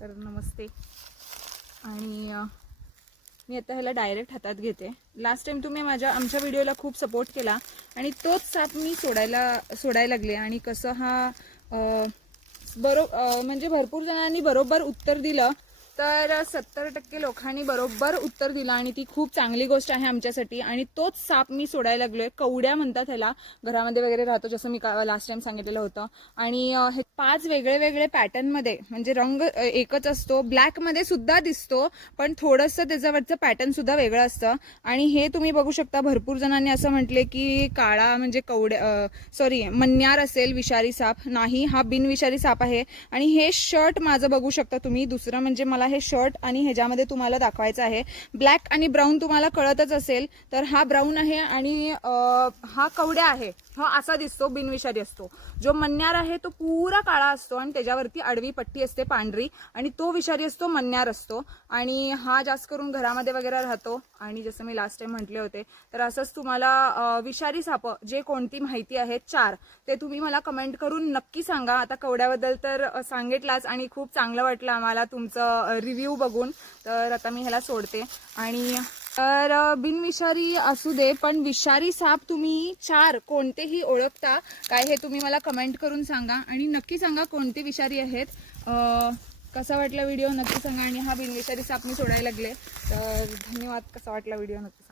तर नमस्ते. आणि मी आता ह्याला डायरेक्ट हातात घेते. लास्ट टाइम तुम्ही आमच्या व्हिडिओला खूप सपोर्ट केला आणि तोच साप मी सोडायला लागले. आणि कसं हा म्हणजे भरपूर जणांनी बरोबर उत्तर दिलं. तर 70% लोकांनी बरोबर उत्तर दिलं आणि ती खूप चांगली गोष्ट आहे आमच्यासाठी. आणि तोच साप मी सोडायला लागलोय. कवड्या म्हणतात ह्याला, घरामध्ये वगैरे राहतो जसं मी लास्ट टाइम सांगितलेलं होतं. आणि हे 5 वेगळे पॅटर्नमध्ये, म्हणजे रंग एकच असतो, ब्लॅकमध्ये सुद्धा दिसतो पण थोडंसं त्याच्यावरचं पॅटर्न सुद्धा वेगळं असतं. आणि हे तुम्ही बघू शकता, भरपूर जणांनी असं म्हटले की काळा म्हणजे मन्यार असेल, विषारी साप. नाही, हा बिनविषारी साप आहे. आणि हे शर्ट माझं बघू शकता तुम्ही. दुसरं म्हणजे मला हे शर्ट आणि ह्याच्यामध्ये तुम्हाला दाखवायचं आहे. ब्लॅक आणि ब्राऊन तुम्हाला कळतच असेल. तर हा ब्राऊन आहे आणि हा कवड्या आहे. हा असा दिसतो, बिनविषारी असतो. जो मन्यार आहे तो पुरा काळा असतो आणि त्याच्यावरती आडवी पट्टी असते पांढरी, आणि तो विषारी असतो, मन्यार असतो. आणि हा जास्त करून घरामध्ये वगैरे राहतो. आणि जसं मी लास्ट टाइम म्हटले होते, तर असंच तुम्हाला विषारी साप जे कोणती माहिती आहेत 4, ते तुम्ही मला कमेंट करून नक्की सांगा. आता कवड्याबद्दल तर सांगितलाच आणि खूप चांगलं वाटलं आम्हाला तुमचं रिव्ह्यू बघून. तर आता मी ह्याला सोडते. आणि तर बिनविषारी असू दे, पण विषारी साप तुम्ही 4 कोणतेही ओळखता काय, हे तुम्ही मला कमेंट करून सांगा. आणि नक्की सांगा कोणते विषारी आहेत. कसा वाटला व्हिडिओ नक्की सांगा. आणि हा बिनविषारी साप मी सोडायला लागले. तर धन्यवाद. कसा वाटला व्हिडिओ नक्की सांगा.